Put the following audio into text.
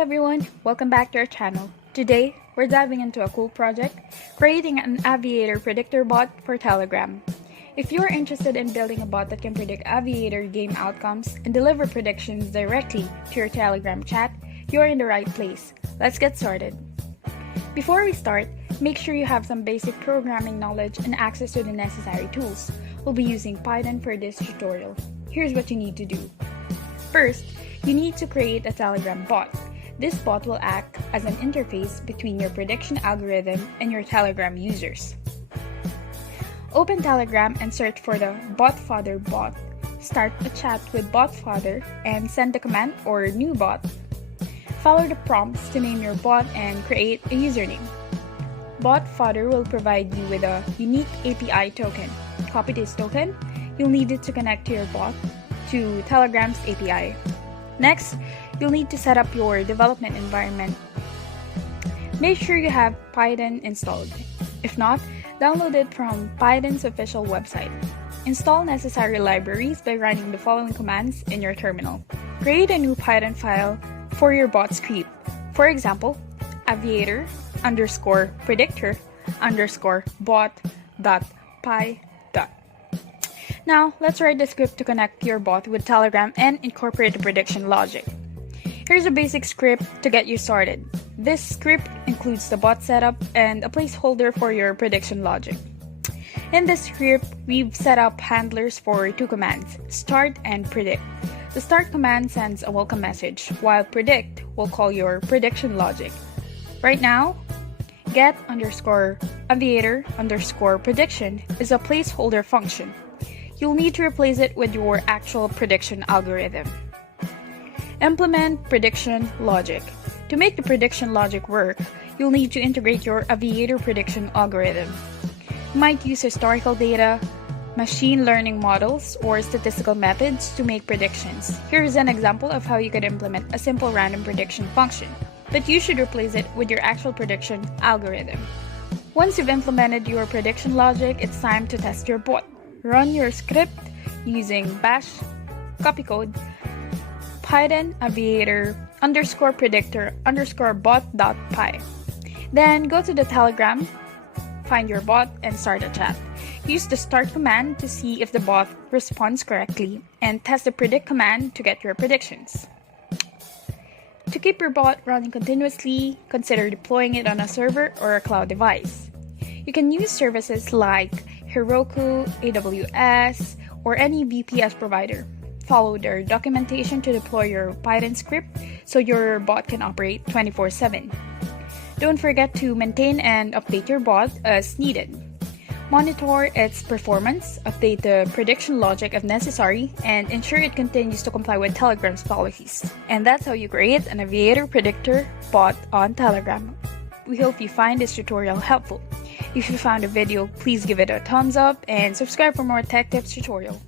everyone, welcome back to our channel. Today, we're diving into a cool project, creating an Aviator Predictor bot for Telegram. If you're interested in building a bot that can predict Aviator game outcomes and deliver predictions directly to your Telegram chat, you're in the right place. Let's get started. Before we start, make sure you have some basic programming knowledge and access to the necessary tools. We'll be using Python for this tutorial. Here's what you need to do. First, you need to create a Telegram bot. This bot will act as an interface between your prediction algorithm and your Telegram users. Open Telegram and search for the botfather bot. Start a chat with botfather and send the command or new bot. Follow the prompts to name your bot and create a username. Botfather will provide you with a unique API token. Copy this token. You'll need it to connect to your bot to Telegram's API. Next, you'll need to set up your development environment. Make sure you have Python installed. If not, download it from Python's official website. Install necessary libraries by running the following commands in your terminal. Create a new Python file for your bot script. For example, aviator_predictor_bot.py. Now, let's write the script to connect your bot with Telegram and incorporate the prediction logic. Here's a basic script to get you started. This script includes the bot setup and a placeholder for your prediction logic. In this script, we've set up handlers for two commands, start and predict. The start command sends a welcome message, while predict will call your prediction logic. Right now, get_aviator_prediction is a placeholder function. You'll need to replace it with your actual prediction algorithm. Implement prediction logic. To make the prediction logic work, you'll need to integrate your Aviator prediction algorithm. You might use historical data, machine learning models, or statistical methods to make predictions. Here's an example of how you could implement a simple random prediction function, but you should replace it with your actual prediction algorithm. Once you've implemented your prediction logic, it's time to test your bot. Run your script using bash, copy code, Python aviator_predictor_bot.py. Then go to the Telegram, find your bot, and start a chat. Use the start command to see if the bot responds correctly, and test the predict command to get your predictions. To keep your bot running continuously, consider deploying it on a server or a cloud device. You can use services like Heroku, AWS, or any VPS provider. Follow their documentation to deploy your Python script so your bot can operate 24/7. Don't forget to maintain and update your bot as needed. Monitor its performance, update the prediction logic if necessary, and ensure it continues to comply with Telegram's policies. And that's how you create an Aviator Predictor bot on Telegram. We hope you find this tutorial helpful. If you found the video, please give it a thumbs up and subscribe for more tech tips tutorial.